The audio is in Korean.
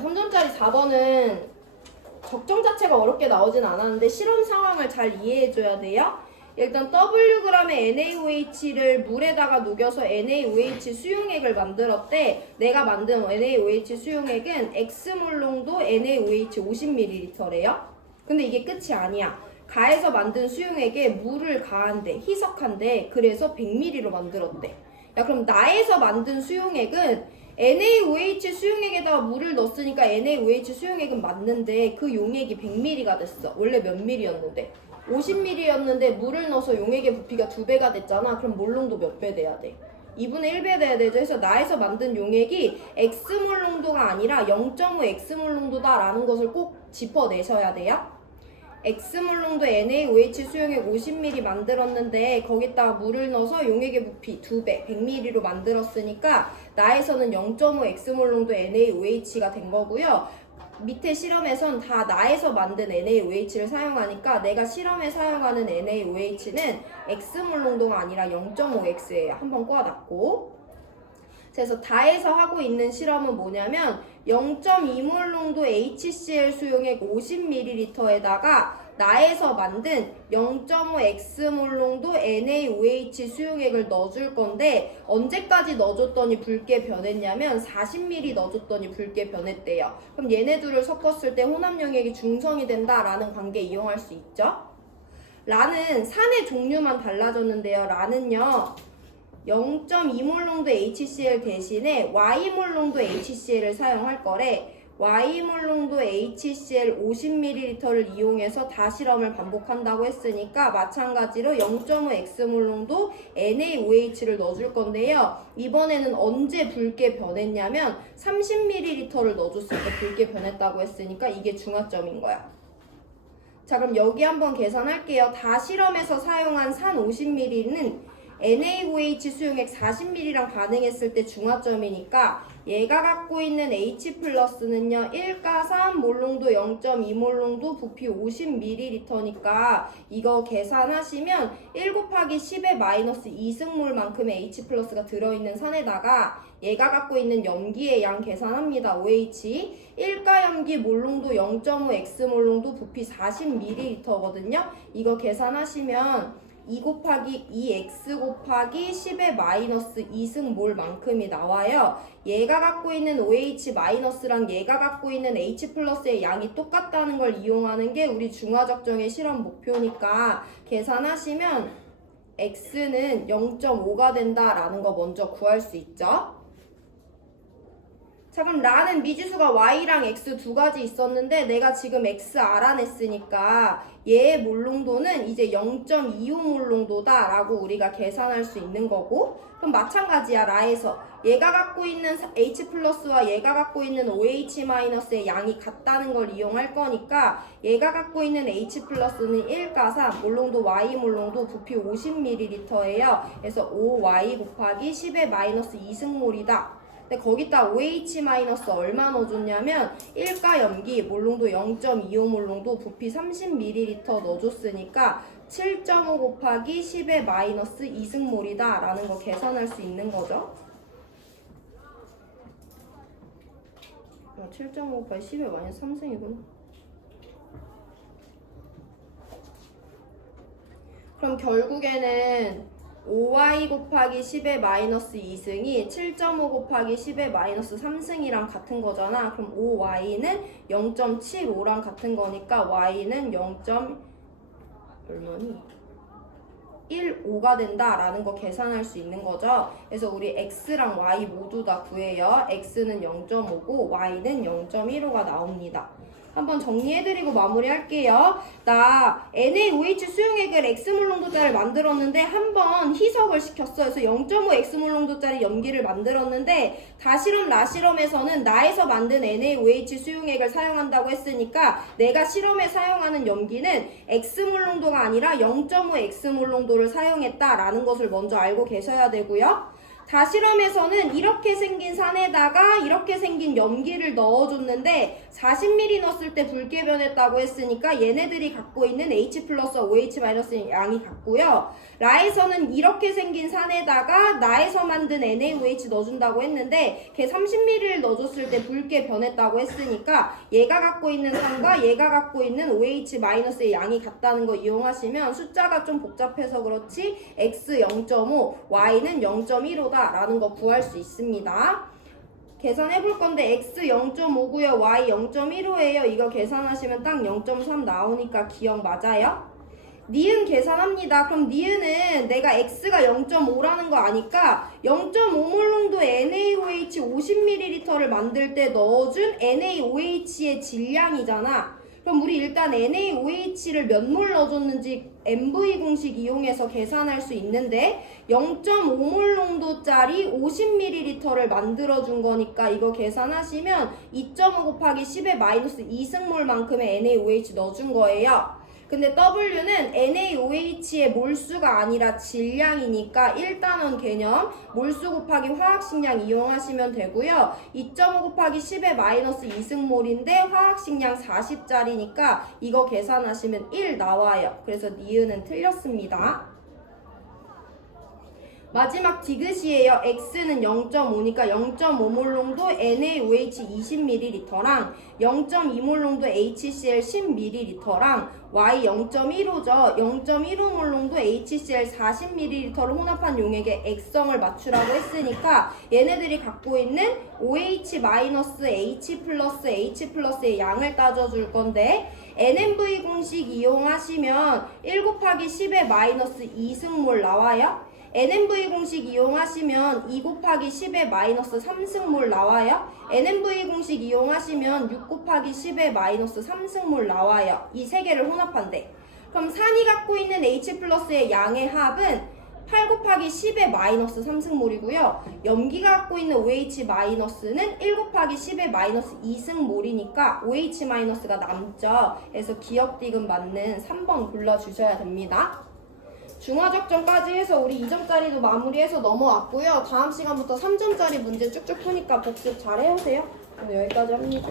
3점짜리 4번은 적정 자체가 어렵게 나오진 않았는데 실험 상황을 잘 이해해줘야 돼요. 일단 Wg의 NaOH를 물에다가 녹여서 NaOH 수용액을 만들었대. 내가 만든 NaOH 수용액은 X몰 농도 NaOH 50ml래요. 근데 이게 끝이 아니야. 가해서 만든 수용액에 물을 가한대, 희석한대. 그래서 100ml로 만들었대. 야, 그럼 나에서 만든 수용액은 NaOH 수용액에다가 물을 넣었으니까 NaOH 수용액은 맞는데 그 용액이 100ml가 됐어. 원래 몇 ml였는데? 50ml였는데 물을 넣어서 용액의 부피가 2배가 됐잖아. 그럼 몰농도 몇 배 돼야 돼? 2분의 1배 돼야 되죠. 그래서 나에서 만든 용액이 X몰 농도가 아니라 0.5 X몰 농도다라는 것을 꼭 짚어내셔야 돼요. X몰 농도 NaOH 수용액 50ml 만들었는데 거기다가 물을 넣어서 용액의 부피 2배, 100ml로 만들었으니까 나에서는 0.5 X몰 농도 NaOH가 된 거고요. 밑에 실험에선 다 나에서 만든 NaOH를 사용하니까 내가 실험에 사용하는 NaOH는 X몰 농도가 아니라 0.5X예요. 한번 꽂아놨고. 그래서 다에서 하고 있는 실험은 뭐냐면 0.2몰 농도 HCl 수용액 50ml에다가 나에서 만든 0.5X몰 농도 NaOH 수용액을 넣어줄 건데 언제까지 넣어줬더니 붉게 변했냐면 40ml 넣어줬더니 붉게 변했대요. 그럼 얘네 둘을 섞었을 때 혼합 용액이 중성이 된다라는 관계 이용할 수 있죠. 라는 산의 종류만 달라졌는데요. 라는요. 0.2몰 농도 HCl 대신에 Y몰 농도 HCl을 사용할 거래. Y몰 농도 HCl 50ml를 이용해서 다실험을 반복한다고 했으니까 마찬가지로 0.5 X몰 농도 NaOH를 넣어줄 건데요. 이번에는 언제 붉게 변했냐면 30ml를 넣어줬을 때 붉게 변했다고 했으니까 이게 중화점인 거야. 자, 그럼 여기 한번 계산할게요. 다실험에서 사용한 산 50ml는 NaOH 수용액 40ml랑 반응했을 때 중화점이니까 얘가 갖고 있는 H 플러스는요 1가3 몰농도 0.2몰 농도 부피 50ml니까 이거 계산하시면 1 곱하기 10의 마이너스 2승몰만큼의 H 플러스가 들어있는 산에다가 얘가 갖고 있는 염기의 양 계산합니다. OH 1가 염기 몰농도 0.5 X몰 농도 부피 40ml거든요. 이거 계산하시면 2 곱하기 2x 곱하기 10의 마이너스 2승몰 만큼이 나와요. 얘가 갖고 있는 OH 마이너스랑 얘가 갖고 있는 H 플러스의 양이 똑같다는 걸 이용하는 게 우리 중화적정의 실험 목표니까 계산하시면 x는 0.5가 된다라는 거 먼저 구할 수 있죠. 자, 그럼 라는 미지수가 y랑 x 두 가지 있었는데 내가 지금 x 알아냈으니까 얘의 몰농도는 이제 0.25몰 농도다 라고 우리가 계산할 수 있는 거고, 그럼 마찬가지야. 라에서 얘가 갖고 있는 H 플러스와 얘가 갖고 있는 OH 마이너스의 양이 같다는 걸 이용할 거니까 얘가 갖고 있는 H 플러스는 1가3 몰농도 Y 몰농도 부피 50ml예요. 그래서 5Y 곱하기 10의 마이너스 2승몰이다. 근데 거기다 OH 마이너스 얼마 넣어줬냐면 1가 염기 몰농도 0.25몰 농도 부피 30ml 넣어줬으니까 7.5 곱하기 10의 마이너스 2승몰이다 라는 거 계산할 수 있는 거죠. 7.5 곱하기 10의 마이너스 3승이구나. 그럼 결국에는 5y 곱하기 10의 마이너스 2승이 7.5 곱하기 10의 마이너스 3승이랑 같은 거잖아. 그럼 5y는 0.75랑 같은 거니까 y는 0. 얼마니? 1,5가 된다라는 거 계산할 수 있는 거죠. 그래서 우리 x랑 y 모두 다 구해요. x는 0.5고 y는 0.15가 나옵니다. 한번 정리해드리고 마무리할게요. 나 NaOH 수용액을 X몰 농도짜리 만들었는데 한번 희석을 시켰어. 그래서 0.5 X몰 농도짜리 염기를 만들었는데 다실험 라실험에서는 나에서 만든 NaOH 수용액을 사용한다고 했으니까 내가 실험에 사용하는 염기는 X몰 농도가 아니라 0.5 X몰 농도를 사용했다라는 것을 먼저 알고 계셔야 되고요. 다실험에서는 이렇게 생긴 산에다가 이렇게 생긴 염기를 넣어줬는데 40ml 넣었을 때 붉게 변했다고 했으니까 얘네들이 갖고 있는 H 플러스 OH 마이너스 양이 같고요. 라에서는 이렇게 생긴 산에다가 나에서 만든 NaOH 넣어준다고 했는데 걔 30ml를 넣어줬을 때 붉게 변했다고 했으니까 얘가 갖고 있는 산과 얘가 갖고 있는 OH 마이너스의 양이 같다는 거 이용하시면 숫자가 좀 복잡해서 그렇지 X 0.5, Y는 0.15다 라는 거 구할 수 있습니다. 계산해 볼 건데 X 0.5고요. Y 0.15예요. 이거 계산하시면 딱 0.3 나오니까 기억 맞아요? 니은 계산합니다. 그럼 니은은 내가 X가 0.5라는 거 아니까 0.5몰 농도 NaOH 50ml를 만들 때 넣어준 NaOH의 질량이잖아. 그럼 우리 일단 NaOH를 몇 몰 넣어줬는지 MV 공식 이용해서 계산할 수 있는데 0.5몰 농도짜리 50ml를 만들어준 거니까 이거 계산하시면 2.5 곱하기 10의 마이너스 2승몰만큼의 NaOH 넣어준 거예요. 근데 W는 NaOH의 몰수가 아니라 질량이니까 1단원 개념 몰수 곱하기 화학식량 이용하시면 되고요. 2.5 곱하기 10의 마이너스 2승몰인데 화학식량 40짜리니까 이거 계산하시면 1 나와요. 그래서 니은은 틀렸습니다. 마지막 디귿이에요. X는 0.5니까 0.5몰 농도 NaOH 20ml랑 0.2몰 농도 HCl 10ml랑 Y 0.15죠. 0.15몰 농도 HCl 40ml를 혼합한 용액의 액성을 맞추라고 했으니까 얘네들이 갖고 있는 OH 마이너스 H 플러스 H 플러스의 양을 따져줄 건데 NMV 공식 이용하시면 1 곱하기 10의 마이너스 2승몰 나와요. NMV 공식 이용하시면 2 곱하기 10의 마이너스 3승몰 나와요. NMV 공식 이용하시면 6 곱하기 10의 마이너스 3승몰 나와요. 이 세 개를 혼합한대. 그럼 산이 갖고 있는 H 플러스의 양의 합은 8 곱하기 10의 마이너스 3승몰이고요. 염기가 갖고 있는 OH 마이너스는 1 곱하기 10의 마이너스 2승몰이니까 OH 마이너스가 남죠. 그래서 기억 디귿 맞는 3번 골라주셔야 됩니다. 중화적점까지 해서 우리 2점짜리도 마무리해서 넘어왔고요. 다음 시간부터 3점짜리 문제 쭉쭉 푸니까 복습 잘 해오세요. 오늘 여기까지 합니다.